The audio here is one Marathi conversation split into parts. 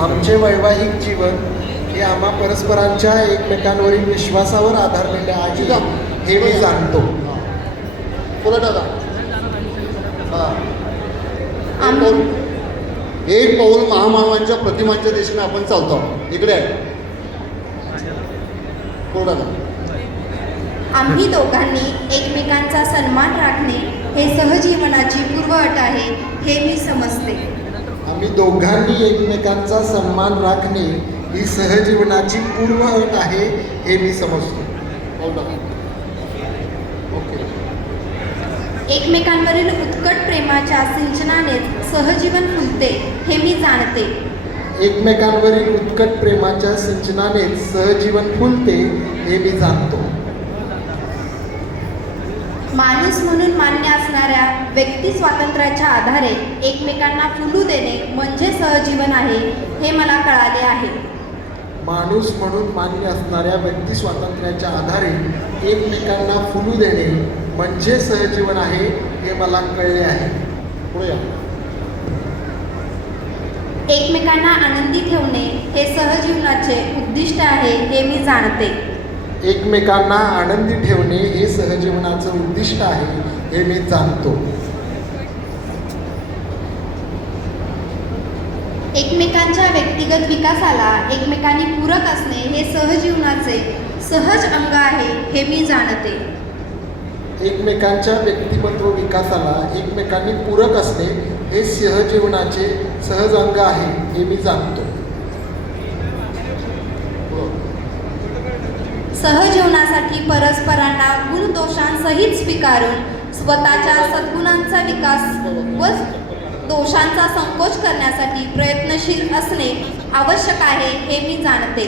आमचे वैवाहिक जीवन हे आम्हा परस्परांच्या एकमेकांवरील विश्वासावर आधारलेले आहे. हे मी जाणतो बोला दादा. हां. पाऊल एक पाऊल महामानवांच्या प्रतिमांच्या दिशेने आपण चालतो. आहोत. इकडे आहे बोला दादा. आम्ही दोघांनी एकमेकांचा सन्मान राखणे हे सहजीवनाची पूर्वअट आहे हे मी समजते. आम्ही दोघांनी एकमेकांचा सन्मान राखणे ही सहजीवनाची पूर्व अट आहे हे मी समजतो. दादा ओके. एकमेकांवरील उत्कट प्रेमाच्या सिंचनानेच सहजीवन फुलते हे मी जाणते. एकमेकांवरील उत्कट प्रेमाच्या सिंचनाने सहजीवन फुलते हे मी जाणतो. माणूस म्हणून मान्य असणाऱ्या व्यक्ती स्वातंत्र्याच्या आधारे एकमेकांना फुलू देणे म्हणजे सहजीवन आहे हे मला कळाले आहे. माणूस म्हणून मान्य असणाऱ्या व्यक्ती स्वातंत्र्याच्या आधारे एकमेकांना फुलू देणे म्हणजे सहजीवन आहे हे मला कळले आहे. पुढे एकमेकांना आनंदी ठेवणे हे सहजीवनाचे उद्दिष्ट आहे हे मी जाणते. एकमेकांना आनंदी ठेवणे हे सहजीवनाचं उद्दिष्ट आहे हे मी जाणतो. एकमेकांच्या व्यक्तिगत विकासाला एकमेकांनी पूरक असणे हे सहजीवनाचे सहज अंग आहे हे मी जाणते. एकमेकांच्या व्यक्तिमत्व विकासाला एकमेकांनी पूरक असणे हे सहजीवनाचे सहज अंग आहे हे मी जाणतो पुढं. सहजीवनासाठी परस्परांना गुणदोषांसहित स्वीकारून स्वतःच्या सद्गुणांचा विकास व दोषांचा संकोच करण्यासाठी प्रयत्नशील असणे आवश्यक आहे हे मी जाणते.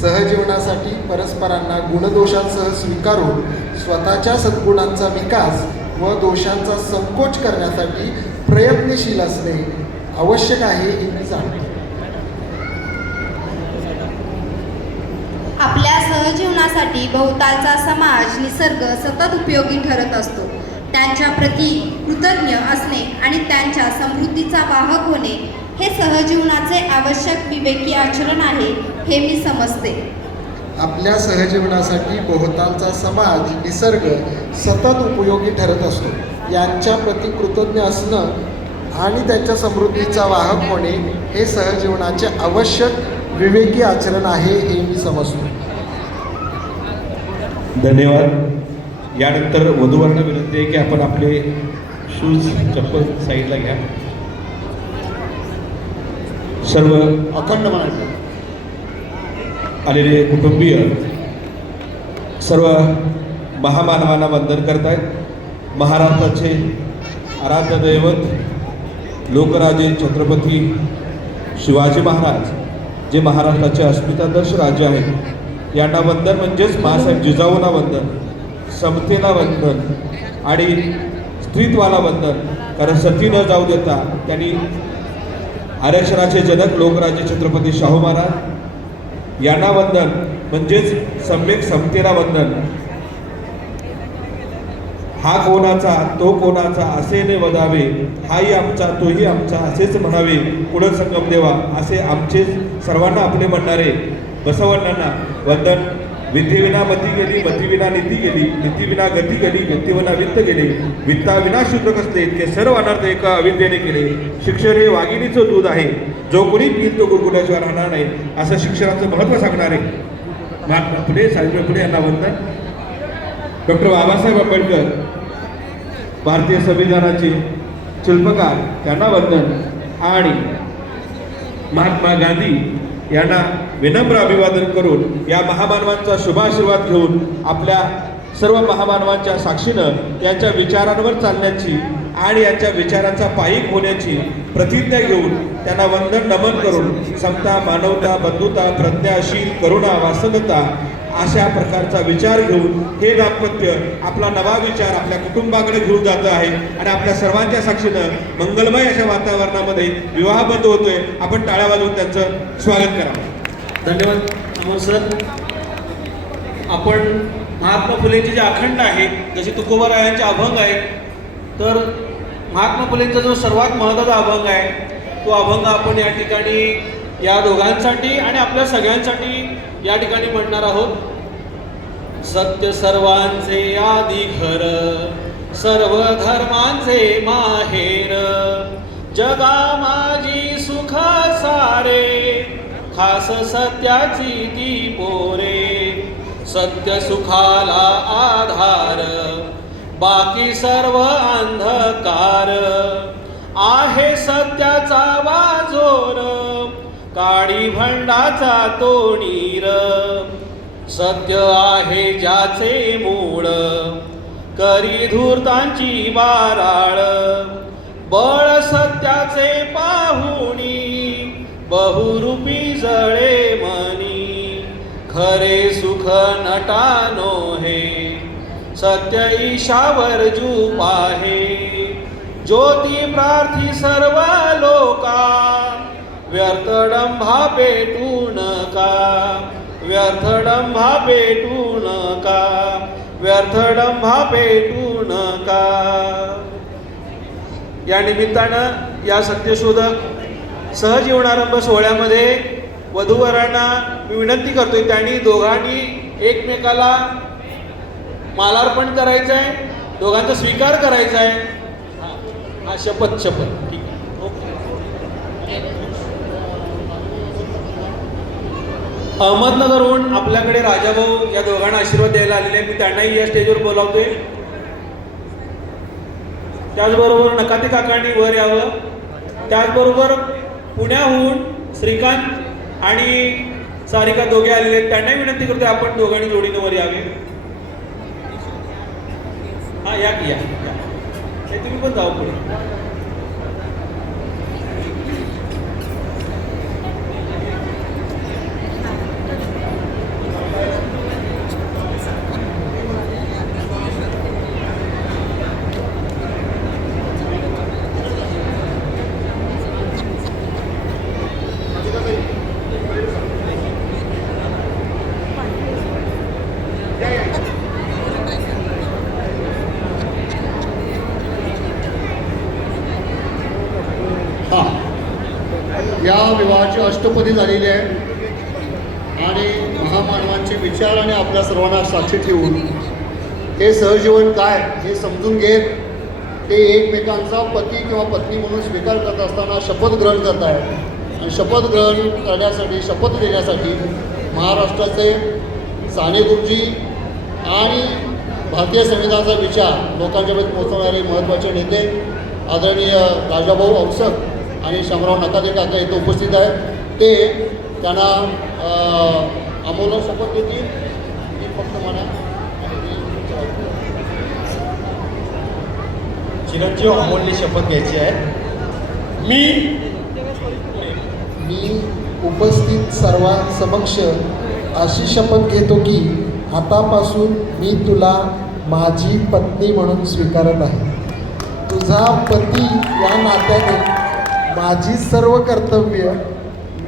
सहजीवनासाठी परस्परांना गुणदोषांसह स्वीकारून स्वतःच्या सद्गुणांचा विकास व दोषांचा संकोच करण्यासाठी प्रयत्नशील असणे आवश्यक आहे हे मी जाणतो आपल्या करण्यासाठी भोवतालचा समाज निसर्ग सतत उपयोगी ठरत असतो. त्यांच्या प्रती कृतज्ञ असणे आणि त्यांच्या समृद्धीचा वाहक होणे हे सहजीवनाचे आवश्यक विवेकी आचरण आहे हे मी समजते. आपल्या सहजीवनासाठी भोवतालचा समाज निसर्ग सतत उपयोगी ठरत असतो. यांच्या प्रती कृतज्ञ असणं आणि त्यांच्या समृद्धीचा वाहक होणे हे सहजीवनाचे आवश्यक विवेकी आचरण आहे हे मी समजतो. धन्यवाद. यानंतर वधूवरांना विनंती आहे की आपण आपले शूज चप्पल साईडला घ्या. सर्व अखंड म्हणायचं आलेले कुटुंबीय सर्व महामानवांना वंदन करत आहेत महाराष्ट्राचे आराध्य दैवत लोकराजे छत्रपती शिवाजी महाराज जे महाराष्ट्राचे अस्मितादर्श राज्य आहेत यांना वंदन म्हणजेच बाळासाहेब जिजाऊला वंदन समतेला वंदन आणि स्त्रीत्वाला वंदन कारण सती न जाऊ देता त्यांनी आरक्षणाचे जनक लोकराजे छत्रपती शाहू महाराज यांना वंदन म्हणजेच सम्यक समतेला वंदन हा कोणाचा तो कोणाचा असे ने वदावे हाही आमचा तोही आमचा असेच म्हणावे. पुढं संगम देवा असे आमचे सर्वांना आपले म्हणणारे बसवण्णांना वंदन विद्येविना मती गेली मतीविना नीती गेली नीतीविना गती गेली गतीविना वित्त गेले वित्ताविना शुद्ध कसले इतके सर्व अनर्थ एका अविद्येने केले. शिक्षण हे वाघिणीचं दूध आहे. जो कोणी पीत तो गुरगुल्याशिवाय राहणार नाही. असं शिक्षणाचं महत्त्व सांगणारे महात्मा फुले सावित्रीबाई फुले यांना वंदन. डॉक्टर बाबासाहेब आंबेडकर भारतीय संविधानाचे शिल्पकार त्यांना वंदन. आणि महात्मा गांधी यांना विनम्र अभिवादन करून या महामानवांचा शुभाशीर्वाद घेऊन आपल्या सर्व महामानवांच्या साक्षीनं यांच्या विचारांवर चालण्याची आणि यांच्या विचारांचा पायिक होण्याची प्रतिज्ञा घेऊन त्यांना वंदन नमन करून समता मानवता बंधुता प्रज्ञाशील करुणा वासनता अशा प्रकारचा विचार घेऊन हे दाम्पत्य आपला नवा विचार आपल्या कुटुंबाकडे घेऊन जात आहे. आणि आपल्या सर्वांच्या साक्षीनं मंगलमय अशा वातावरणामध्ये विवाहबद्ध होतोय. आपण टाळ्या वाजवून त्यांचं स्वागत करावं धन्यवाद अमोल सर. आपण महात्मा फुलेंचे जे अखंड आहे जसे तुकोबारायांचे अभंग आहेत तर महात्मा फुलेंचा जो सर्वात महत्त्वाचा अभंग आहे तो अभंग आपण या ठिकाणी या दोघांसाठी आणि आपल्या सगळ्यांसाठी या ठिकाणी म्हणणार आहोत. सत्य सर्वांचे आधी घर सर्व धर्मांचे माहेर जगा माझी सुख सारे. खास सत्याची ती पोरे. सत्य सुखाला आधार बाकी सर्व अंधकार. आहे सत्याचा बाजोर काळी भंडाचा तो नीर. सत्य आहे ज्याचे मूळ करी धूर्तांची बाराळ बळ सत्याचे पाहुणी बहुरूपी जळे मनी खरे सुख नटानो हे. सत्य ईशावर जूप आहे ज्योती प्रार्थी सर्व लोका. व्यर्थडंभा पेटू नका व्यर्थडंभा पेटू नका व्यर्थडंभा पेटू नका. या निमित्तानं या सत्यशोधक सहजीवनारंभ सोहळ्यामध्ये वधूवरांना मी विनंती करतोय त्यांनी दोघांनी एकमेकाला मालार्पण करायचं आहे दोघांचा स्वीकार करायचा आहे हा, शपथ शपथ. ठीक आहे. ओके अहमदनगरहून आपल्याकडे राजाभाऊ या दोघांना आशीर्वाद द्यायला आलेले आहे मी त्यांनाही या स्टेजवर बोलावतोय. त्याचबरोबर नकाते काकांनी वर यावं. त्याचबरोबर पुण्याहून श्रीकांत आणि सारिका दोघे आलेले आहेत. त्यांनाही विनंती करतोय आपण दोघांनी जोडीनं वर यावे. हा या की या या. नाही, तुम्ही पण जाऊ पुढे हा या अष्टपदी झालेली आहे. आणि महामानवांचे विचार आणि आपल्या सर्वांना साक्षी ठेवून. हे सहजीवन काय? हे समजून घेत ते एकमेकांचा पती किंवा पत्नी म्हणून स्वीकार करत असताना शपथ ग्रहण करत आहेत आणि शपथ ग्रहण करण्यासाठी शपथ देण्यासाठी महाराष्ट्राचे साने गुरुजी आणि भारतीय संविधानाचा विचार लोकांच्यापर्यंत पोहोचवणारे महत्त्वाचे नेते आदरणीय राजाभाऊ औसक आणि शामराव नकादे काका इथं उपस्थित आहेत. ते त्यांना अ, अमोल शपथ देतील. ही फक्त म्हणा चिरंजीव अमोलने शपथ घ्यायची आहे. मी मी उपस्थित सर्वांसमक्ष अशी शपथ घेतो की आतापासून मी तुला माझी पत्नी म्हणून स्वीकारत आहे. तुझा पती या नात्याने माझी सर्व कर्तव्य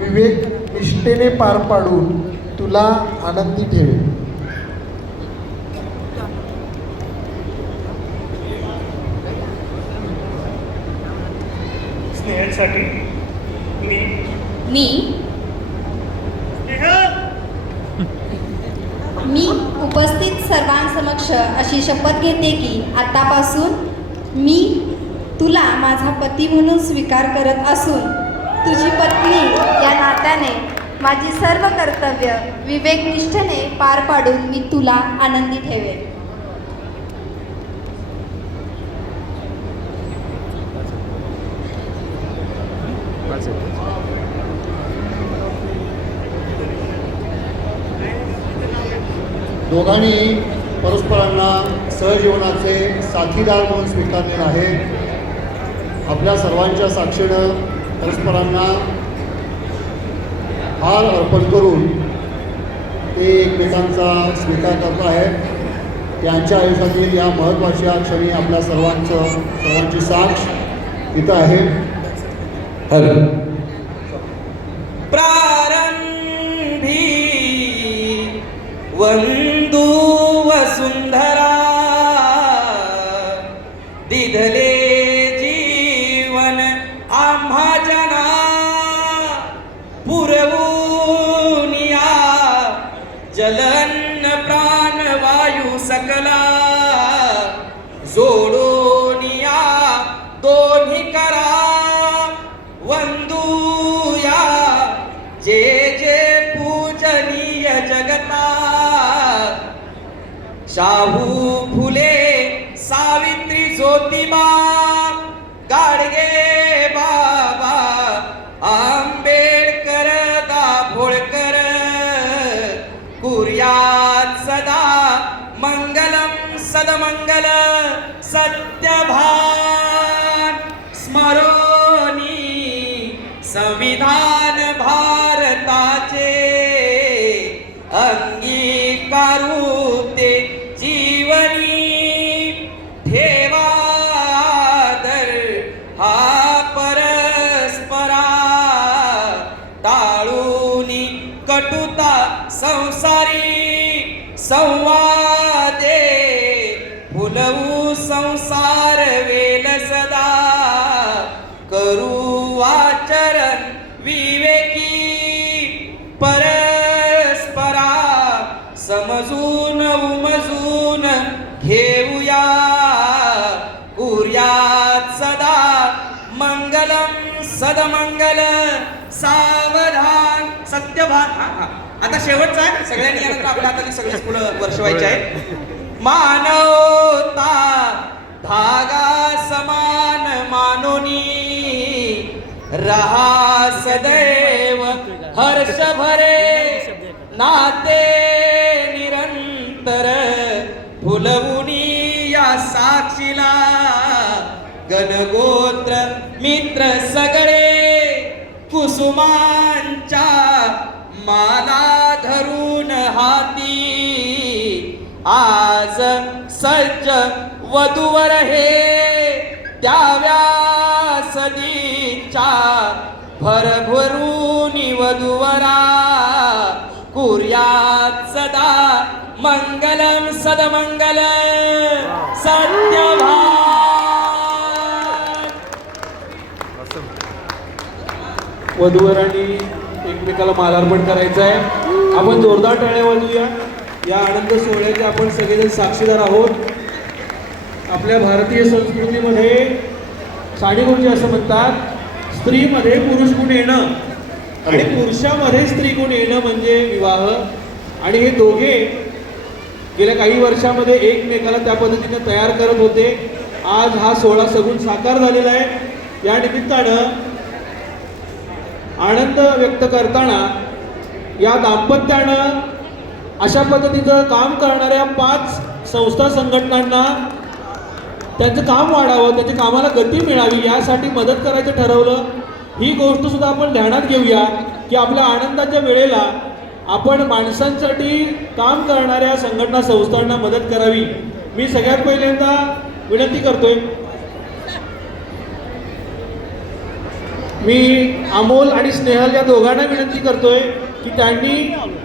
विवेक निष्ठेने पार पाडून तुला आनंदी ठेवेन. स्नेहासाठी मी मी? मी उपस्थित सर्वांसमक्ष अशी शपथ घेते की आतापासून मी तुला माझा पती म्हणून स्वीकार करत असून तुझी पत्नी या नात्याने माझी सर्व कर्तव्य विवेकनिष्ठेने पार पाडून मी तुला आनंदी ठेवेन. दोघांनी परस्परांना सहजीवनाचे साथीदार म्हणून स्वीकारलेलं आहे. आपल्या सर्वांच्या साक्षीनं परस्परांना हार अर्पण करून ते एकमेकांचा स्वीकार करत आहेत. त्यांच्या आयुष्यातील या महत्त्वाच्या क्षणी आपल्या सर्वांचं सर्वांची साक्ष इथं आहे. प्रारंभी वंदू या जलन प्राण वायू सकला जोडून या दोन्ही करा वंदूया जे जे पूजनीय जगता. शाहू फुले सावित्री ज्योतिबा कटुता संसारी संवादे फुलवू संसार सावधान सत्यभान आता शेवटचा आहे. सगळ्यांनी यानंतर आपल्या हाताने सगळ्याच पुढं वर्षवायचे आहे मानवता धागा समान मानोनी. रहा सदैव हर्ष भरे. नाते निरंतर फुलवुनी या साक्षीला. गणगोत्र मित्र सगळे कुसुमांच्या माना धरून हाती. आज सज्ज वधूवर हे द्याव्या सदीच्या भरभरून वधूवरा. कुर्यात् सदा मंगलम सदमंगल सत्यभान. वधूवरांनी एकमेकाला मालार्पण करायचं आहे आपण जोरदार टाळ्या वाजवूया या आनंद सोहळ्याचे आपण सगळेजण साक्षीदार आहोत. आपल्या भारतीय संस्कृतीमध्ये साडी गुरुजी असं म्हणतात? स्त्रीमध्ये पुरुष गुण येणं? आणि पुरुषामध्ये स्त्री गुण येणं म्हणजे विवाह? आणि हे दोघे गेल्या काही वर्षामध्ये एकमेकाला त्या पद्धतीने तयार करत होते. आज हा सोहळा सगून साकार झालेला आहे. या निमित्तानं आनंद व्यक्त करताना या दाम्पत्यानं अशा पद्धतीचं काम करणाऱ्या पाच संस्था संघटनांना त्यांचं काम वाढावं त्यांच्या कामाला गती मिळावी यासाठी मदत करायचं ठरवलं. ही गोष्ट सुद्धा आपण ध्यानात घेऊया की आपल्या आनंदाच्या वेळेला आपण माणसांसाठी काम करणाऱ्या संघटना संस्थांना मदत करावी. मी सगळ्यात पहिल्यांदा विनंती करतोय मी अमोल आणि स्नेहल या दोघांना विनंती करतोय की त्यांनी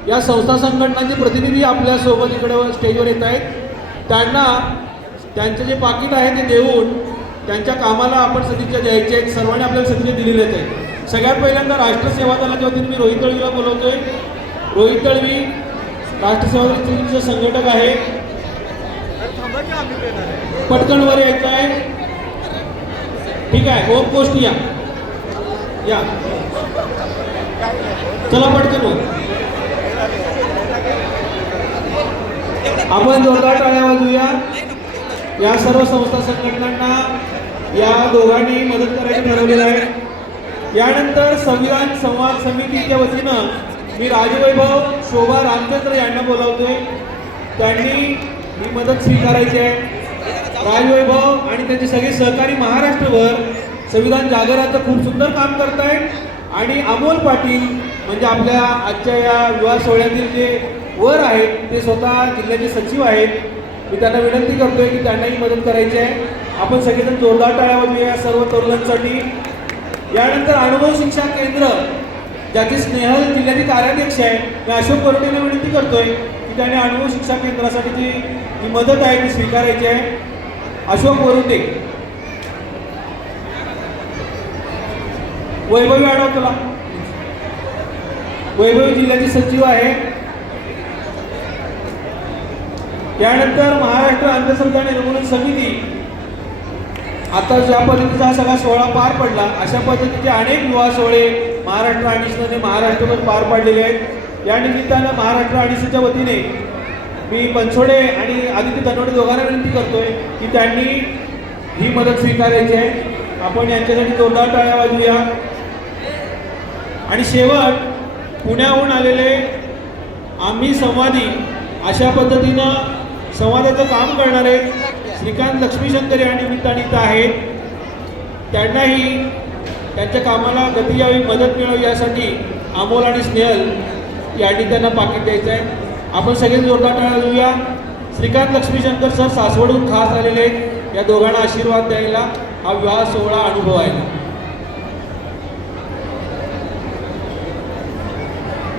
या संस्था संघटनांचे प्रतिनिधी आपल्यासोबत इकडं स्टेजवर येत आहेत. त्यांना त्यांचं जे पाकिट आहे ते देऊन त्यांच्या कामाला आपण सदिच्छा द्यायचे आहेत. सर्वांनी आपल्याला सदिच्छा दिलेल्याच आहेत. सगळ्यात पहिल्यांदा राष्ट्रसेवा दलाच्या वतीने मी रोहित दळवीला बोलवतोय. रोहित दळवी राष्ट्रसेवा दलाचे संघटक आहे. पटकन वर यायचं आहे. ठीक आहे ओम गोष्टी या. या. चला पटकन. आपण जोरदार टाळ्या वाजवूया या सर्व संस्था संघटनांना या दोघांनी मदत करायची ठरवलेलं आहे. यानंतर संविधान संवाद समितीच्या वतीनं मी राजवैभव शोभा रामचंद्र यांना बोलावतोय. त्यांनी ही मदत स्वीकारायची आहे. राजवैभव आणि त्यांचे सगळे सहकारी महाराष्ट्रभर संविधान जागराचं खूप सुंदर काम करतायत. आणि अमोल पाटील म्हणजे आपल्या आजच्या या विवाह सोहळ्यातील जे वर आहेत ते स्वतः जिल्ह्याचे सचिव आहेत. मी त्यांना विनंती करतोय की त्यांनाही मदत करायची आहे. आपण सगळेजण जोरदार टाळ्या वाजवूया या सर्व तरुणांसाठी. यानंतर अनुभव शिक्षा केंद्र ज्याचे स्नेहल जिल्ह्याचे कार्याध्यक्ष आहे मी अशोक बरोडेला विनंती करतोय की त्याने अनुभव शिक्षा केंद्रासाठी जी जी मदत आहे ती स्वीकारायची आहे. अशोक वरुडे. वैभवी आढाव तुला. वैभवी जिल्ह्याचे सचिव आहे. त्यानंतर महाराष्ट्र अंधश्रद्धा निर्मूलन समिती. आता ज्या पद्धतीचा हा सगळा सोहळा पार पडला अशा पद्धतीचे अनेक विवाह सोहळे महाराष्ट्र अडीचने महाराष्ट्रभर पार पाडलेले आहेत. या निमित्तानं महाराष्ट्र अडीचच्या वतीने मी बनसोडे आणि आदित्य धनवडे दोघांना विनंती करतोय की त्यांनी ही मदत स्वीकारायची आहे. आपण यांच्यासाठी जोरदार टाळ्या वाजूया आणि शेवट पुण्याहून आलेले आम्ही संवादी अशा पद्धतीनं संवादाचं काम करणारे श्रीकांत लक्ष्मीशंकर या निमित्ताने इथं आहेत. त्यांनाही त्यांच्या कामाला गती यावी मदत मिळावी यासाठी अमोल आणि स्नेहल यांनी त्यांना पाकिट द्यायचं आहे. आपण सगळे जोरदार टाळूया देऊया. श्रीकांत लक्ष्मीशंकर सर सासवडून खास आलेले आहेत. या दोघांना आशीर्वाद द्यायला हा विवाह सोहळा अनुभवायला.